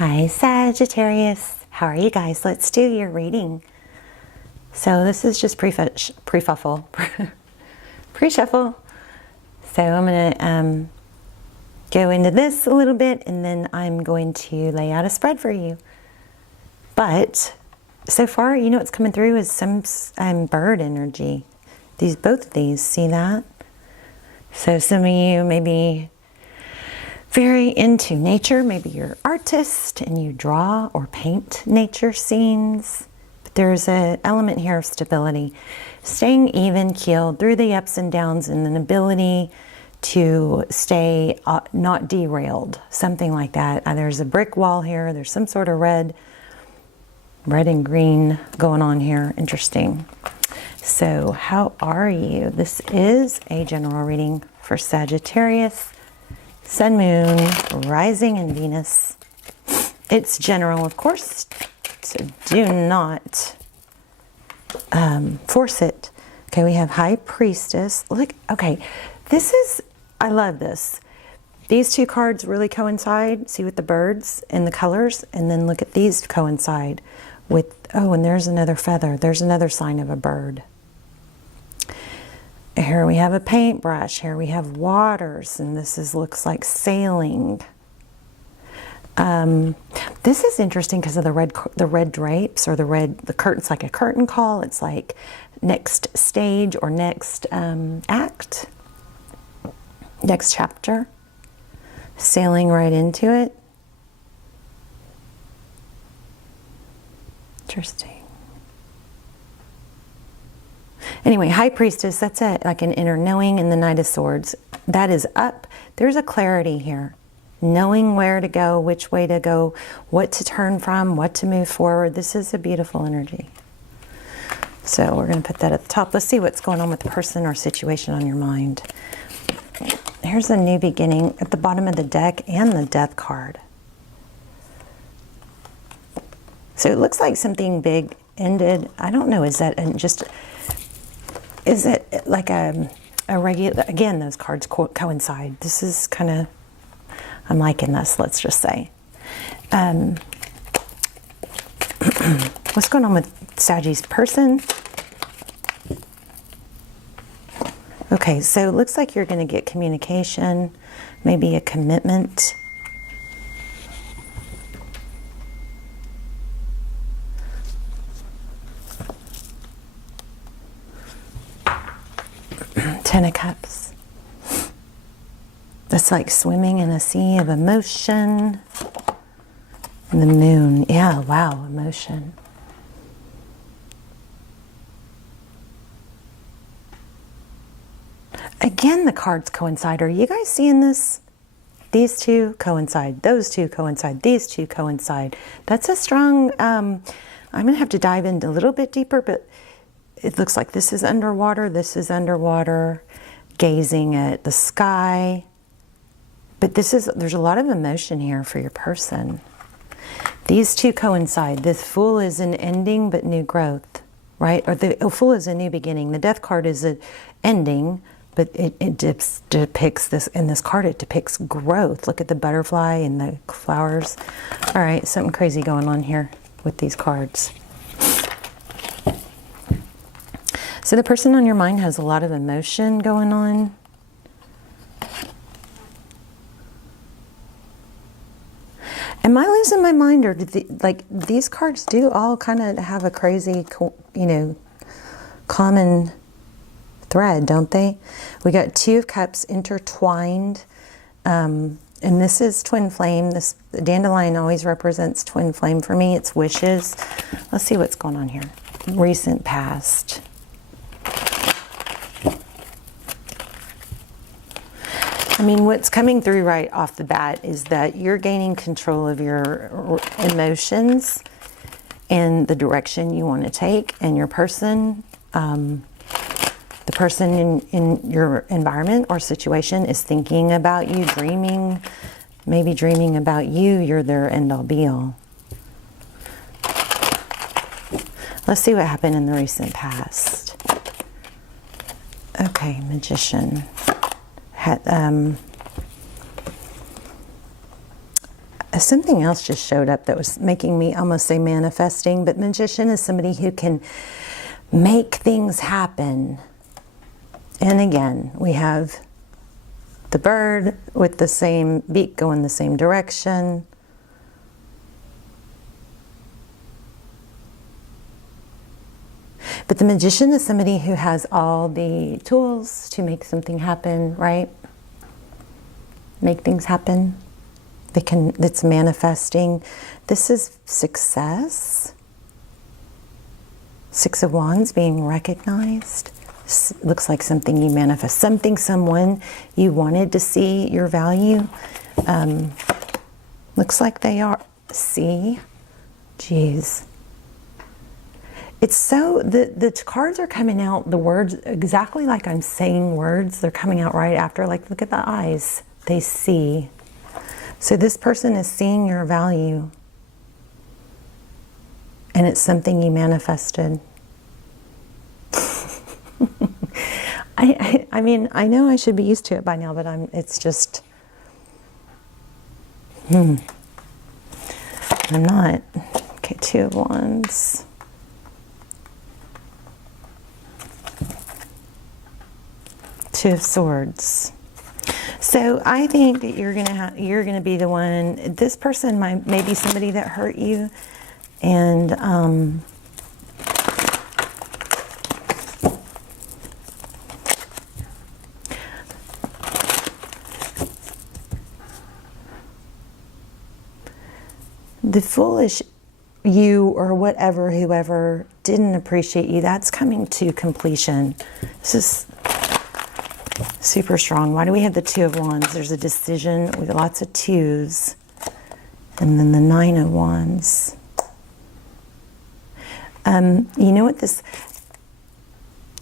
Hi Sagittarius, how are you guys? Let's do your reading. So this is just pre-shuffle. So I'm going to go into this a little bit, and then I'm going to lay out a spread for you. But so far, you know what's coming through is some bird energy. Both of these, see that? So some of you may be very into nature. Maybe you're an artist and you draw or paint nature scenes. But there's an element here of stability, staying even keeled through the ups and downs, and an ability to stay not derailed, something like that. There's a brick wall here. There's some sort of red and green going on here. Interesting. So how are you? This is a general reading for Sagittarius, Sun, Moon, Rising, and Venus. It's general, of course, so do not force it. Okay, we have High Priestess. Look, okay, I love this. These two cards really coincide. See with the birds and the colors, and then look at these coincide with, oh, and there's another feather. There's another sign of a bird. Here we have a paintbrush. Here we have waters, and this looks like sailing. This is interesting because of the red drapes, or the curtain's like a curtain call. It's like next stage or next act, next chapter, sailing right into it. Interesting. Anyway, High Priestess, that's like an inner knowing in the Knight of Swords. That is up. There's a clarity here. Knowing where to go, which way to go, what to turn from, what to move forward. This is a beautiful energy. So we're going to put that at the top. Let's see what's going on with the person or situation on your mind. Here's a new beginning at the bottom of the deck and the Death card. So it looks like something big ended. I don't know, is it like a regular, again, those cards coincide. This is kind of, I'm liking this, let's just say. What's going on with Saggy's person? Okay, so it looks like you're going to get communication, maybe a commitment. Ten of Cups. That's like swimming in a sea of emotion. And the Moon. Yeah, wow, emotion. Again, the cards coincide. Are you guys seeing this? These two coincide. Those two coincide. These two coincide. That's a strong... I'm going to have to dive into a little bit deeper, but it looks like this is underwater, gazing at the sky. But there's a lot of emotion here for your person. These two coincide. The Fool is an ending but new growth, right? Or the Fool is a new beginning. The Death card is an ending, but it depicts this, in this card it depicts growth. Look at the butterfly and the flowers. All right, something crazy going on here with these cards. So the person on your mind has a lot of emotion going on. Am I losing my mind, or like these cards do all kind of have a crazy, common thread, don't they? We got Two of Cups intertwined, and this is twin flame. This dandelion always represents twin flame for me. It's wishes. Let's see what's going on here. Recent past. I mean, what's coming through right off the bat is that you're gaining control of your emotions and the direction you want to take, and your person, the person in your environment or situation is thinking about you, maybe dreaming about you. You're their end-all be-all. Let's see what happened in the recent past. Okay, Magician. A Something else just showed up that was making me almost say manifesting, but magician is somebody who can make things happen. And again, we have the bird with the same beak going the same direction. But the magician is somebody who has all the tools to make something happen, right? Make things happen. It's manifesting. This is success. Six of Wands being recognized. This looks like something you manifest. Something, someone you wanted to see your value. Looks like they are. See? Jeez. It's so, the cards are coming out, the words, exactly like I'm saying words. They're coming out right after. Like, look at the eyes. They see. So this person is seeing your value. And it's something you manifested. I mean, I know I should be used to it by now, but it's just, I'm not. Okay, Two of Wands. Two of Swords. So I think that you're gonna be the one. This person may be somebody that hurt you, and the foolish you or whatever, whoever didn't appreciate you, that's coming to completion. This is super strong. Why do we have the Two of Wands? There's a decision with lots of twos. And then the Nine of Wands. You know what this...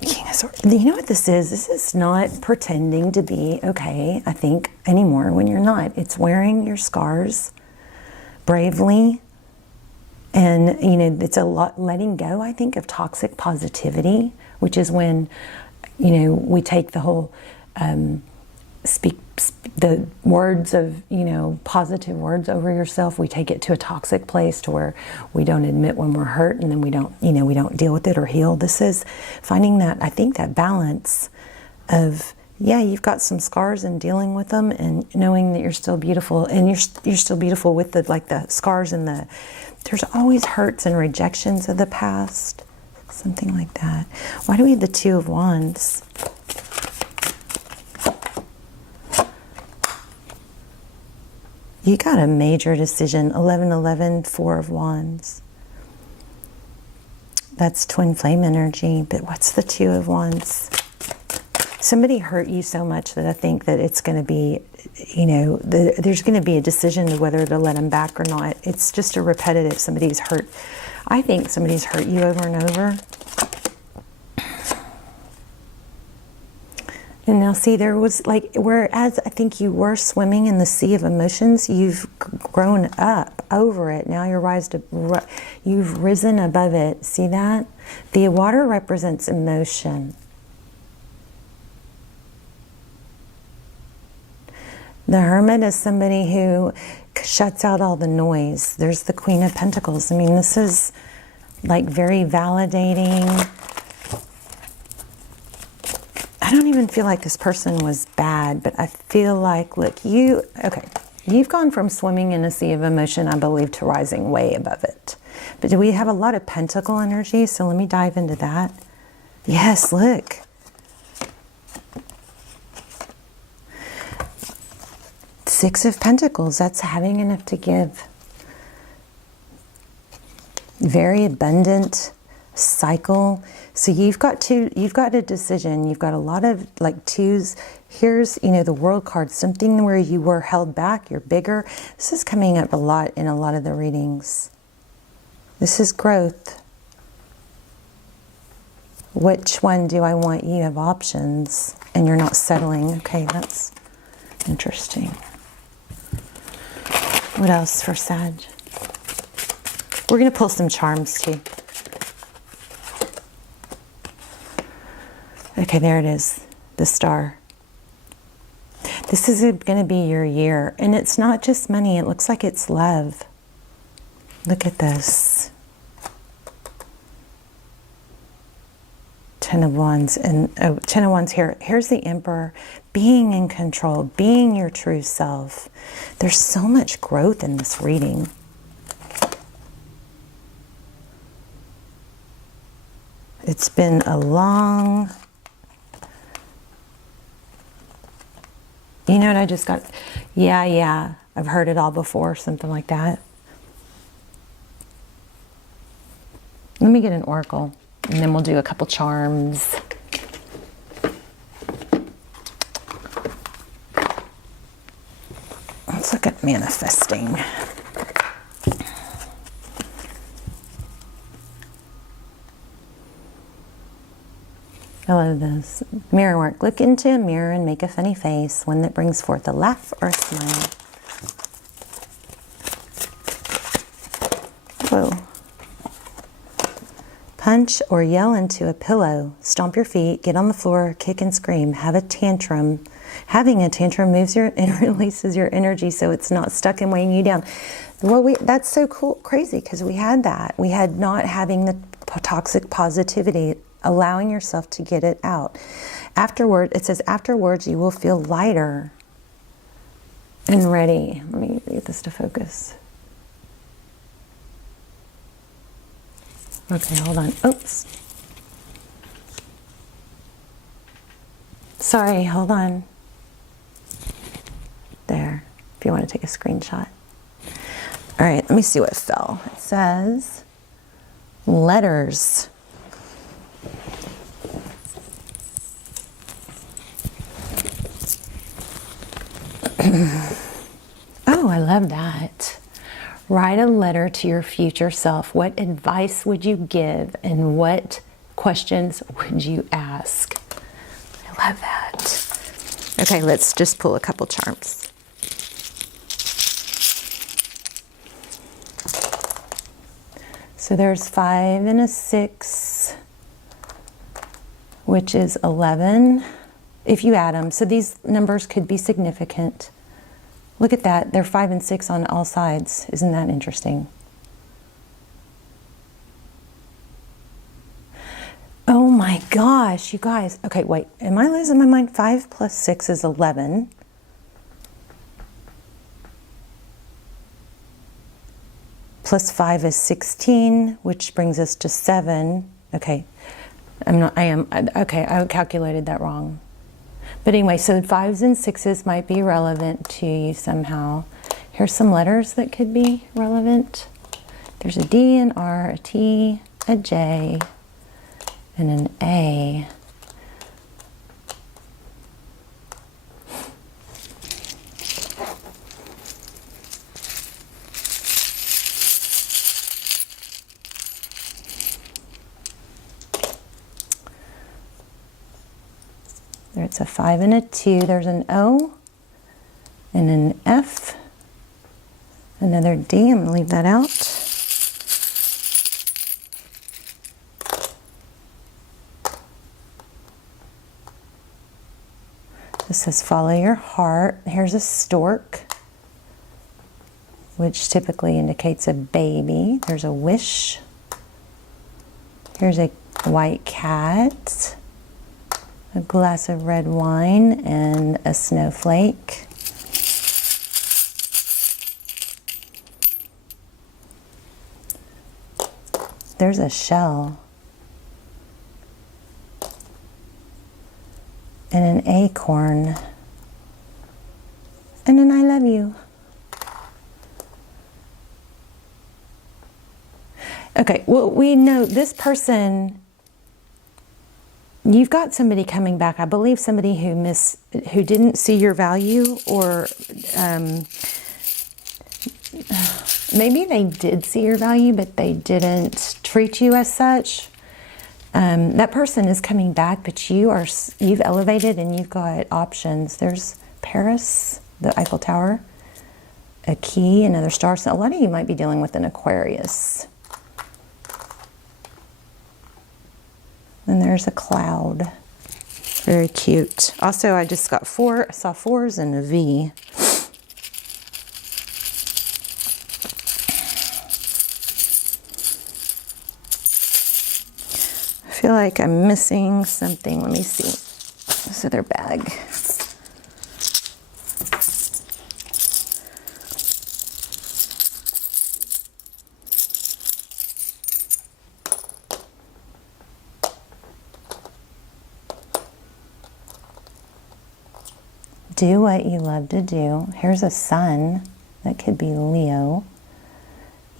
You know what this is? This is not pretending to be okay, I think, anymore when you're not. It's wearing your scars bravely. And, you know, it's a lot letting go, I think, of toxic positivity, which is when, you know, we take the whole... speak the words of, you know, positive words over yourself. We take it to a toxic place to where we don't admit when we're hurt, and then we don't, you know, we don't deal with it or heal. This is finding that, I think, that balance of, yeah, you've got some scars and dealing with them, and knowing that you're still beautiful, and you're still beautiful with the, like, the scars and there's always hurts and rejections of the past, something like that. Why do we have the Two of Wands? You got a major decision. 11-11, Four of Wands. That's twin flame energy. But what's the Two of Wands? Somebody hurt you so much that I think that it's going to be, you know, there's going to be a decision to whether to let them back or not. It's just a repetitive. Somebody's hurt. I think somebody's hurt you over and over. And now see, there was like, whereas I think you were swimming in the sea of emotions, you've grown up over it. Now you've risen above it. See that? The water represents emotion. The Hermit is somebody who shuts out all the noise. There's the Queen of Pentacles. I mean, this is like very validating. I don't even feel like this person was bad, but I feel like, look, you've gone from swimming in a sea of emotion, I believe, to rising way above it. But do we have a lot of pentacle energy? So let me dive into that. Yes, look. Six of Pentacles, that's having enough to give. Very abundant cycle. So you've got a decision. You've got a lot of like twos. Here's, you know, the World card, something where you were held back, you're bigger. This is coming up a lot in a lot of the readings. This is growth. Which one do I want? You have options and you're not settling. Okay, that's interesting. What else for Sag? We're going to pull some charms too. Okay, there it is, the Star. This is going to be your year. And it's not just money. It looks like it's love. Look at this. Ten of Wands. And oh, Ten of Wands here. Here's the Emperor. Being in control. Being your true self. There's so much growth in this reading. It's been a long... You know what I just got? Yeah. I've heard it all before. Something like that. Let me get an oracle. And then we'll do a couple charms. Let's look at manifesting. I love this. Mirror work. Look into a mirror and make a funny face, one that brings forth a laugh or a smile. Whoa. Punch or yell into a pillow. Stomp your feet, get on the floor, kick and scream. Have a tantrum. Having a tantrum moves your and releases your energy so it's not stuck and weighing you down. Well, that's so cool, crazy, because we had that. We had not having the toxic positivity, allowing yourself to get it out. Afterward, it says, afterwards you will feel lighter and ready. Let me get this to focus. Okay, hold on. Oops. Sorry, hold on. There, if you want to take a screenshot. All right, let me see what fell. It says, letters. Oh, I love that. Write a letter to your future self. What advice would you give and what questions would you ask? I love that. Okay, let's just pull a couple charms. So there's 5 and a 6, which is 11. If you add them, so these numbers could be significant. Look at that, they're 5 and 6 on all sides. Isn't that interesting? Oh my gosh, you guys. Okay, wait, am I losing my mind? 5 plus 6 is 11. Plus 5 is 16, which brings us to 7. Okay, I calculated that wrong. But anyway, so 5s and 6s might be relevant to you somehow. Here's some letters that could be relevant. There's a D, an R, a T, a J, and an A. There's a 5 and a 2. There's an O and an F. Another D. I'm going to leave that out. This says follow your heart. Here's a stork, which typically indicates a baby. There's a wish. Here's a white cat. A glass of red wine and a snowflake. There's a shell. And an acorn. And an I love you. Okay, well, we know this person... You've got somebody coming back, I believe somebody who didn't see your value, or maybe they did see your value, but they didn't treat you as such. That person is coming back, but you've elevated and you've got options. There's Paris, the Eiffel Tower, a key, another star. So a lot of you might be dealing with an Aquarius. And there's a cloud. Very cute. Also, I just got I saw 4s and a V. I feel like I'm missing something. Let me see. This other bag. Do what you love to do. Here's a sun. That could be Leo.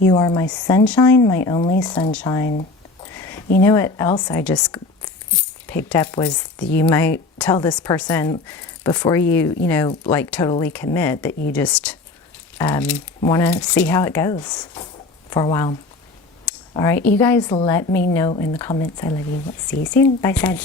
You are my sunshine, my only sunshine. You know what else I just picked up was you might tell this person before you, like totally commit that you just want to see how it goes for a while. All right, you guys let me know in the comments. I love you. See you soon. Bye, Sag.